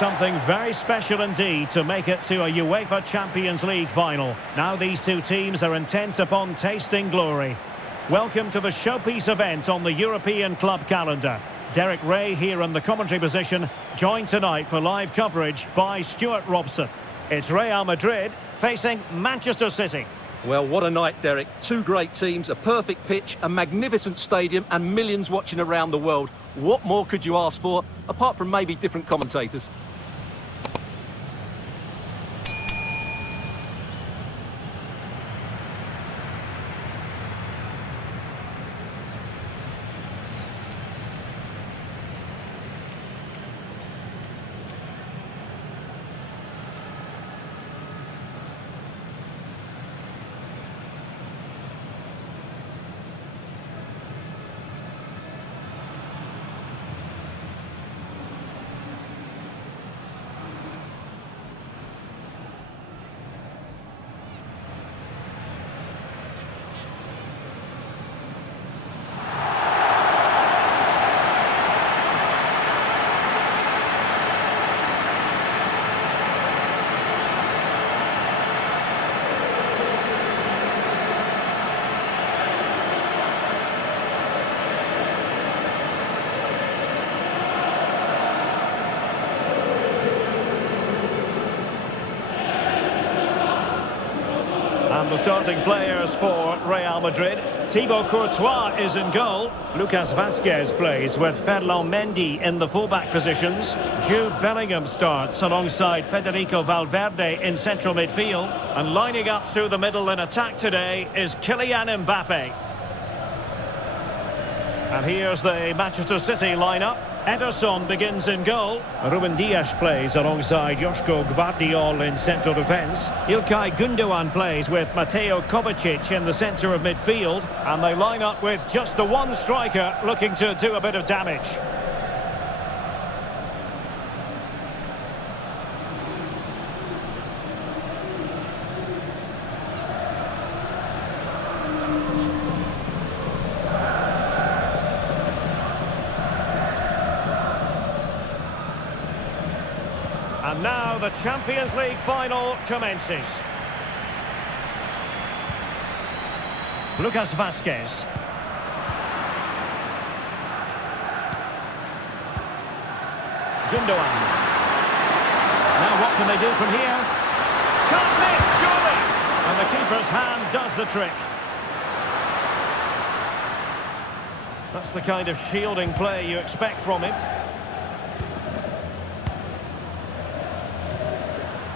something very special indeed to make it to a UEFA Champions League final. Now these two teams are intent upon tasting glory. Welcome to the showpiece event on the European club calendar. Derek Ray here in the commentary position, joined tonight for live coverage by Stuart Robson. It's Real Madrid facing Manchester City. Well, what a night, Derek. Two great teams, a perfect pitch, a magnificent stadium and millions watching around the world. What more could you ask for, apart from maybe different commentators? And the starting players for Real Madrid. Thibaut Courtois is in goal. Lucas Vazquez plays with Ferland Mendy in the fullback positions. Jude Bellingham starts alongside Federico Valverde in central midfield. And lining up through the middle in attack today is Kylian Mbappe. And here's the Manchester City lineup. Ederson begins in goal. Ruben Dias plays alongside Joško Gvardiol in central defence. Ilkay Gundogan plays with Mateo Kovacic in the centre of midfield. And they line up with just the one striker looking to do a bit of damage. And now the Champions League final commences. Lucas Vazquez. Gundogan. Now what can they do from here? Can't miss, surely! And the keeper's hand does the trick. That's the kind of shielding play you expect from him.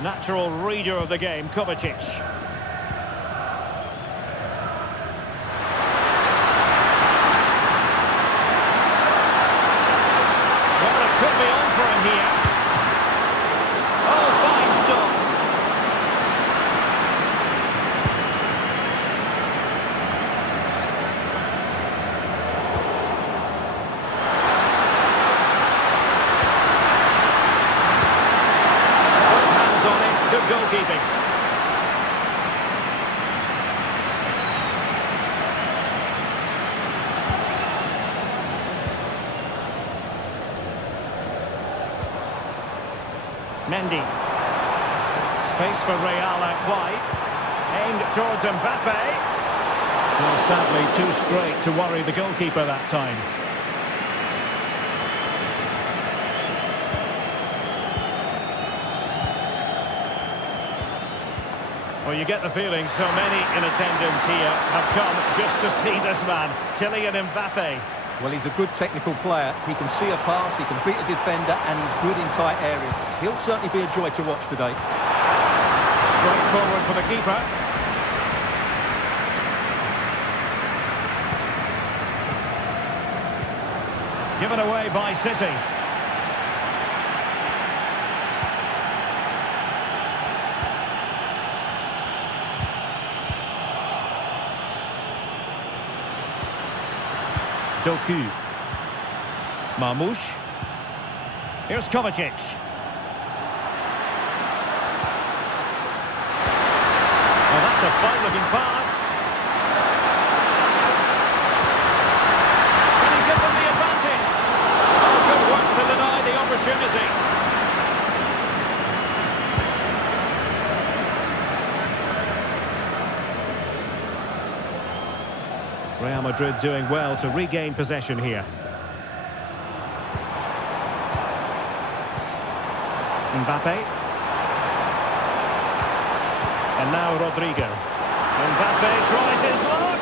Natural reader of the game, Kovacic. Well, it could be on for him here. Oh, fine stop. Good goalkeeping. Mendy. Space for Real out wide. Aimed towards Mbappe. Well, sadly, too straight to worry the goalkeeper that time. Well, you get the feeling so many in attendance here have come just to see this man, Kylian Mbappe. Well, he's a good technical player. He can see a pass, he can beat a defender, and he's good in tight areas. He'll certainly be a joy to watch today. Straight forward for the keeper. Given away by City. Doku. Marmoush. Here's Kovacic. Oh, that's a fine-looking pass. Can he give them the advantage? Oh, good work to deny the opportunity. Real Madrid doing well to regain possession here. Mbappe. And now Rodrigo. Mbappe tries his luck.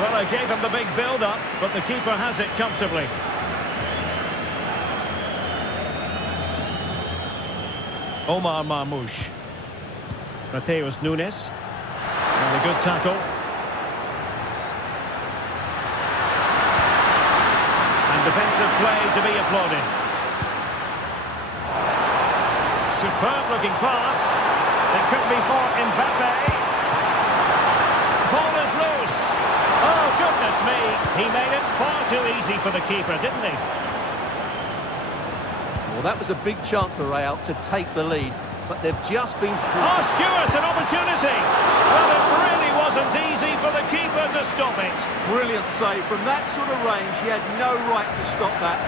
Well, I gave him the big build-up, but the keeper has it comfortably. Omar Marmoush. Mateus Nunes. And a good tackle. And defensive play to be applauded. Superb looking pass. It could be for Mbappe. Ball is loose. Oh, goodness me. He made it far too easy for the keeper, didn't he? Well, that was a big chance for Real to take the lead, but they've just been through. Oh, Stewart, an opportunity. Well, it really wasn't easy for the keeper to stop it. Brilliant save. From that sort of range, he had no right to stop that.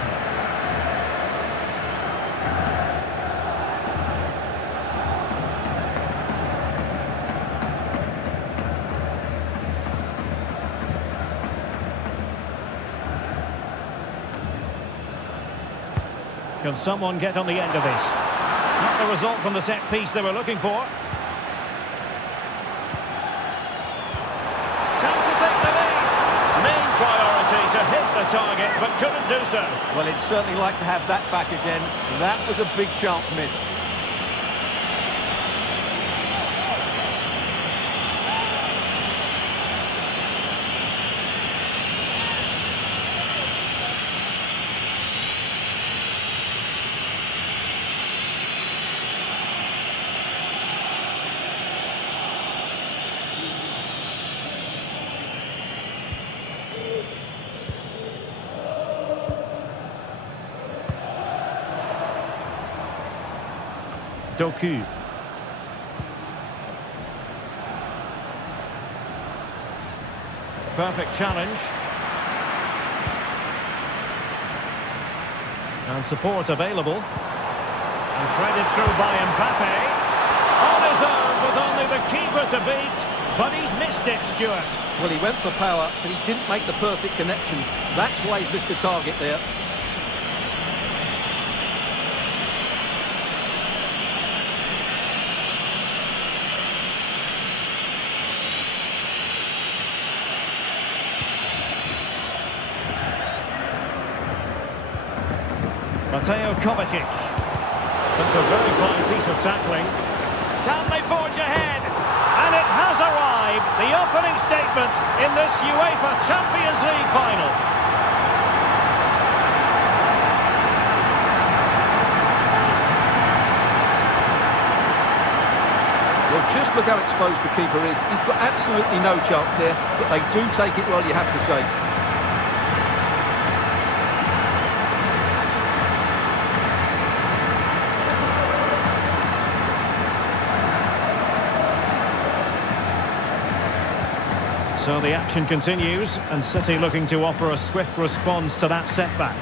Can someone get on the end of this? Not the result from the set piece they were looking for. Time to take the lead. Main priority to hit the target, but couldn't do so. Well, he'd certainly like to have that back again. That was a big chance missed. Doku. Perfect challenge. And support available. And threaded through by Mbappe. On his own with only the keeper to beat. But he's missed it, Stewart. Well, he went for power, but he didn't make the perfect connection. That's why he's missed the target there. Mateo Kovacic. That's a very fine piece of tackling. Can they forge ahead? And it has arrived, the opening statement in this UEFA Champions League final. Well, just look how exposed the keeper is. He's got absolutely no chance there, but they do take it well, you have to say. So the action continues, and City looking to offer a swift response to that setback.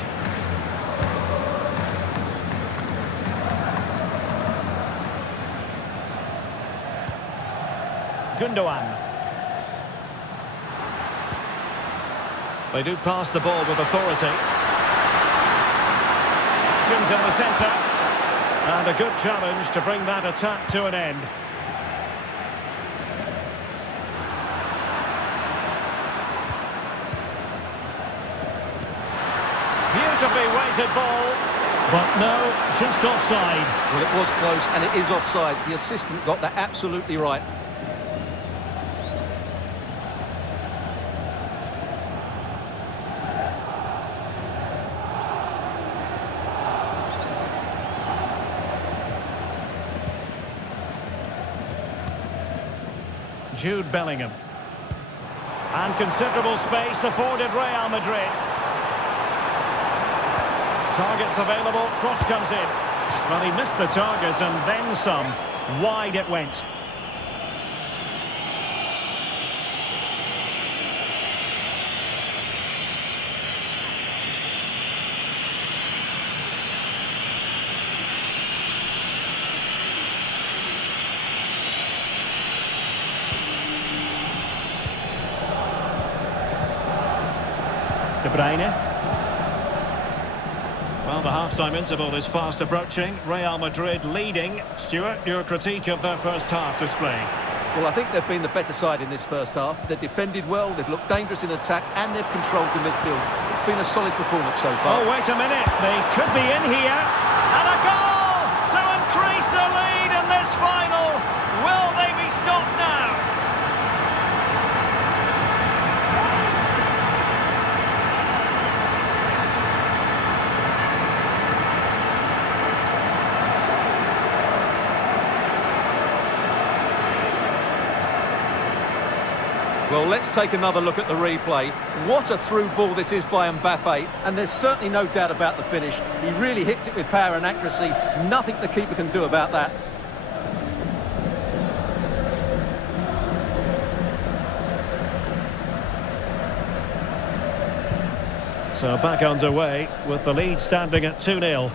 Gundogan. They do pass the ball with authority. Options in the centre. And a good challenge to bring that attack to an end. Beautifully weighted ball, but no, just offside. Well, it was close, and it is offside. The assistant got that absolutely right. Jude Bellingham. And considerable space afforded Real Madrid. Targets available, cross comes in. Well, he missed the target and then some. Wide it went. De Bruyne. Well, the half-time interval is fast approaching. Real Madrid leading. Stuart, your critique of their first half display. Well, I think they've been the better side in this first half. They've defended well, they've looked dangerous in attack, and they've controlled the midfield. It's been a solid performance so far. Oh, wait a minute. They could be in here. And a goal to increase the lead in this final. Will they be stopped now? Well, let's take another look at the replay. What a through ball this is by Mbappe, and there's certainly no doubt about the finish. He really hits it with power and accuracy. Nothing the keeper can do about that. So back underway with the lead standing at 2-0.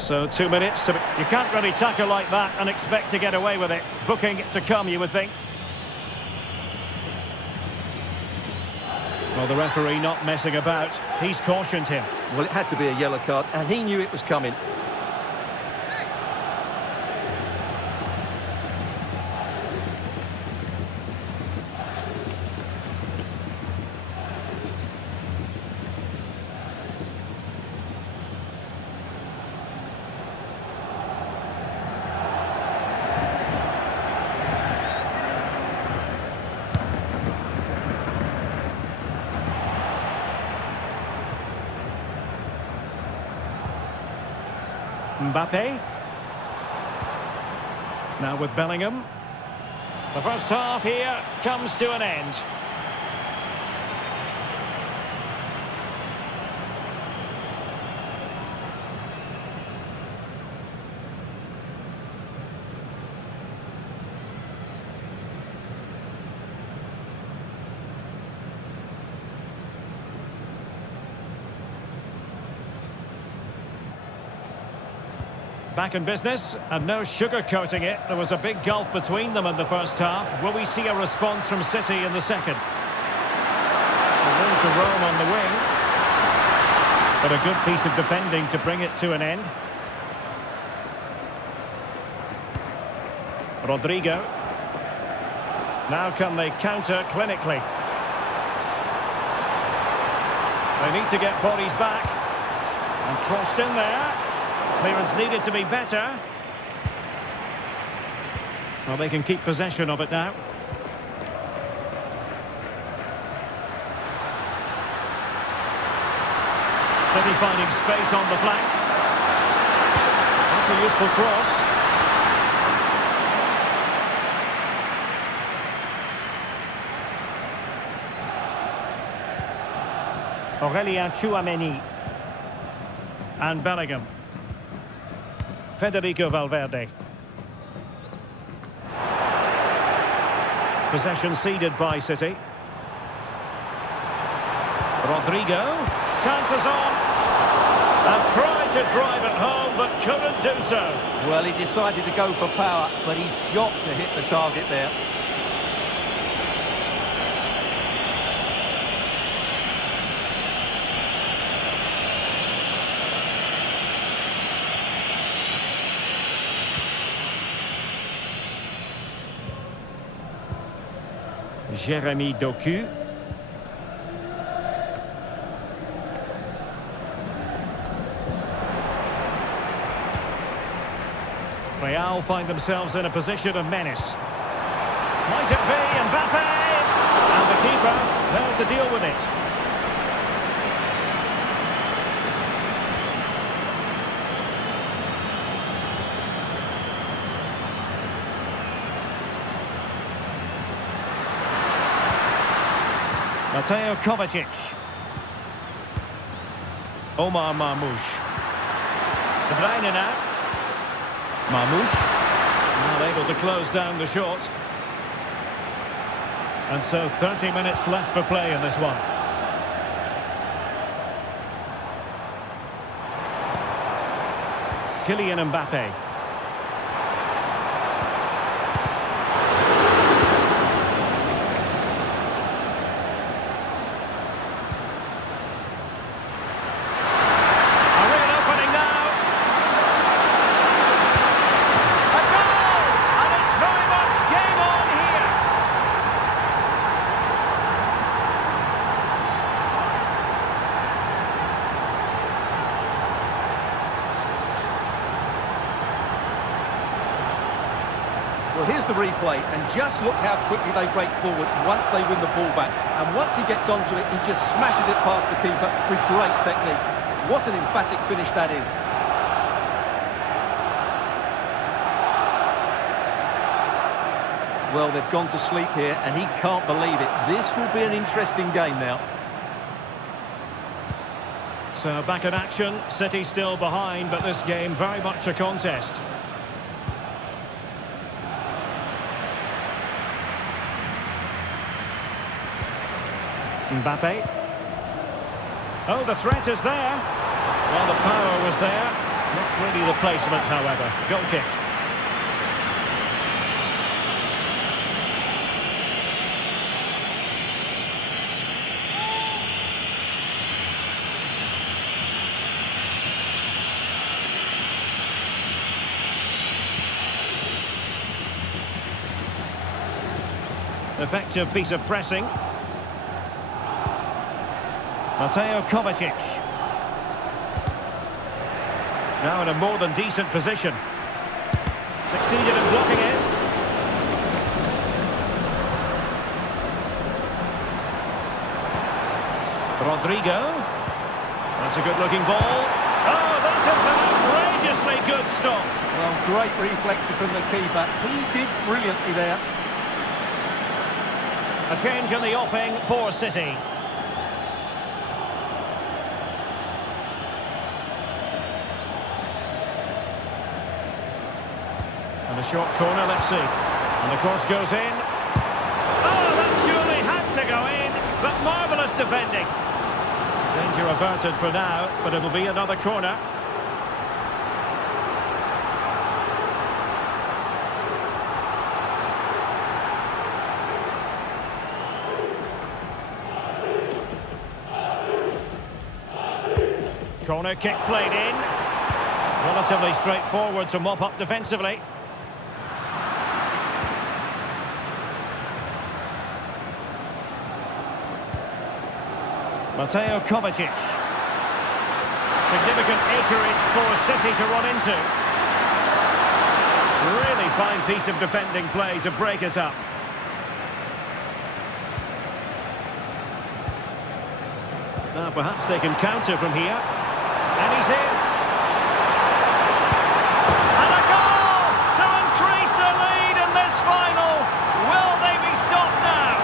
So 2 minutes to... You can't really tackle like that and expect to get away with it. Booking to come, you would think. Well, the referee not messing about. He's cautioned him. Well, it had to be a yellow card, and he knew it was coming. Mbappe. Now with Bellingham. The first half here comes to an end. Back in business, and no sugarcoating it. There was a big gulf between them in the first half. Will we see a response from City in the second? Room to roam on the wing. But a good piece of defending to bring it to an end. Rodrigo. Now can they counter clinically? They need to get bodies back. And crossed in there. Clearance needed to be better. Well, they can keep possession of it now. City finding space on the flank. That's a useful cross. Aurélien Tchouaméni. And Bellingham. Federico Valverde. Possession ceded by City. Rodrigo. Chances on. And tried to drive it home, but couldn't do so. Well, he decided to go for power, but he's got to hit the target there. Jérémy Doku. Real find themselves in a position of menace. Might it be Mbappe? And the keeper there to deal with it. Mateo Kovacic. Omar Marmoush. De Bruyne now. Marmoush. Not able to close down the shot. And so 30 minutes left for play in this one. Kylian Mbappe. Well, here's the replay, and just look how quickly they break forward once they win the ball back. And once he gets onto it, he just smashes it past the keeper with great technique. What an emphatic finish that is. Well, they've gone to sleep here, and he can't believe it. This will be an interesting game now. So back in action, City still behind, but this game very much a contest. Mbappe. Oh, the threat is there. Well, the power was there. Not really the placement, however. Goal kick. Effective piece of pressing. Mateo Kovacic. Now in a more than decent position. Succeeded in blocking it. Rodrigo. That's a good-looking ball. Oh, that is an outrageously good stop. Well, great reflexes from the keeper. He did brilliantly there. A change in the offing for City. And a short corner, let's see. And the cross goes in. Oh, that surely had to go in, but marvellous defending. Danger averted for now, but it'll be another corner. Corner kick played in. Relatively straightforward to mop up defensively. Mateo Kovacic. Significant acreage for City to run into. Really fine piece of defending play to break us up. Now perhaps they can counter from here. And he's in. And a goal to increase the lead in this final. Will they be stopped now?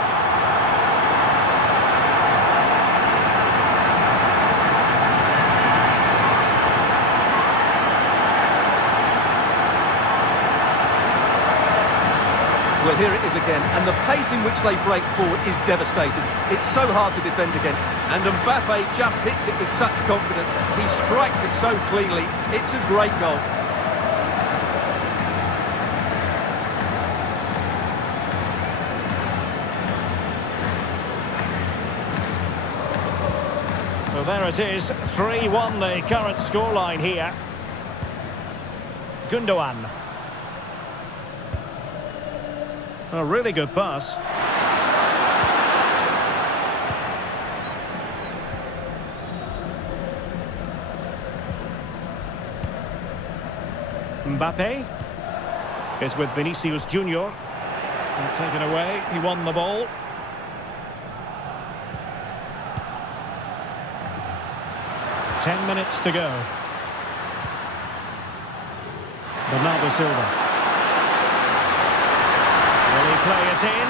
Well, here it is again, and the pace in which they break forward is devastating. It's so hard to defend against. And Mbappe just hits it with such confidence. He strikes it so cleanly. It's a great goal. So there it is, 3-1 the current scoreline here. Gundogan. A really good pass. Mbappe is with Vinicius Junior. And taken away, he won the ball. Ten minutes to go. Bernardo Silva. Will he play it in?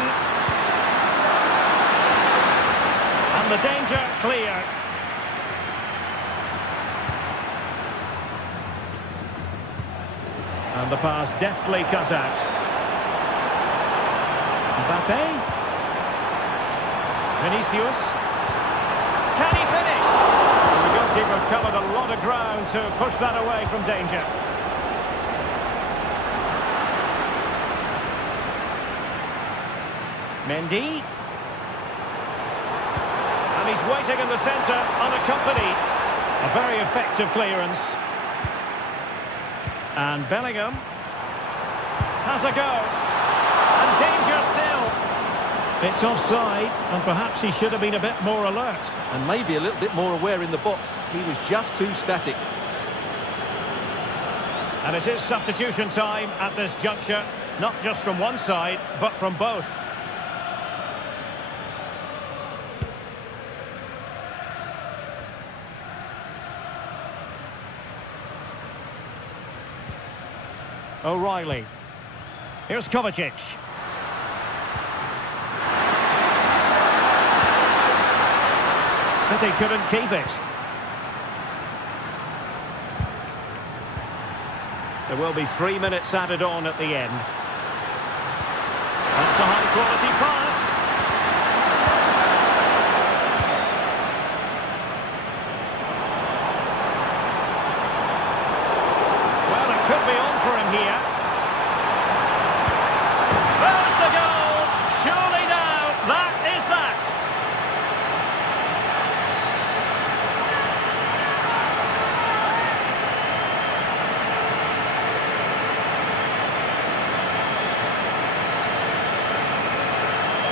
And the danger clear. And the pass deftly cut out. Mbappe. Vinicius. Can he finish? And the goalkeeper covered a lot of ground to push that away from danger. Mendy. And he's waiting in the centre, unaccompanied. A very effective clearance. And Bellingham has a go. And danger still. It's offside, and perhaps he should have been a bit more alert. And maybe a little bit more aware in the box. He was just too static. And it is substitution time at this juncture. Not just from one side, but from both. O'Reilly. Here's Kovacic. City couldn't keep it. There will be 3 minutes added on at the end. That's a high-quality pass. Well, it could be on for him here. There's the goal! Surely now, that is that!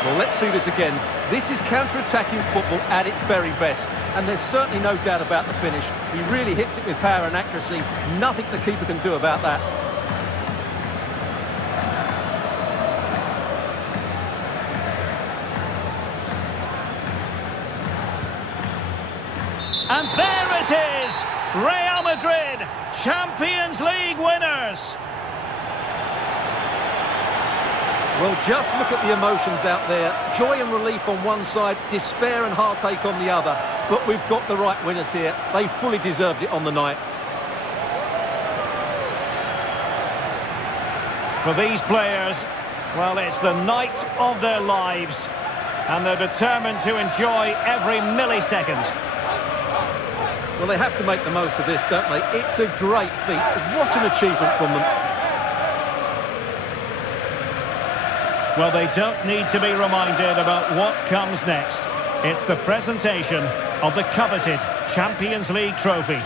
Well, let's see this again. This is counter-attacking football at its very best. And there's certainly no doubt about the finish. He really hits it with power and accuracy. Nothing the keeper can do about that. And there it is! Real Madrid, Champions League winners! Well, just look at the emotions out there. Joy and relief on one side, despair and heartache on the other. But we've got the right winners here. They fully deserved it on the night. For these players, well, it's the night of their lives. And they're determined to enjoy every millisecond. Well, they have to make the most of this, don't they? It's a great feat. What an achievement from them. Well, they don't need to be reminded about what comes next. It's the presentation of the coveted Champions League trophy.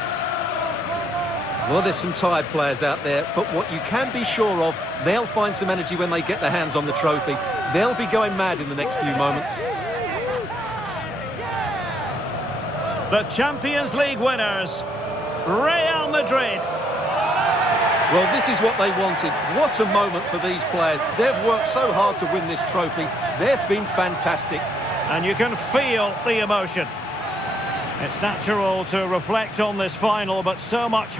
Well, there's some tired players out there, but what you can be sure of, they'll find some energy when they get their hands on the trophy. They'll be going mad in the next few moments. The Champions League winners, Real Madrid. Well, this is what they wanted. What a moment for these players. They've worked so hard to win this trophy. They've been fantastic. And you can feel the emotion. It's natural to reflect on this final, but so much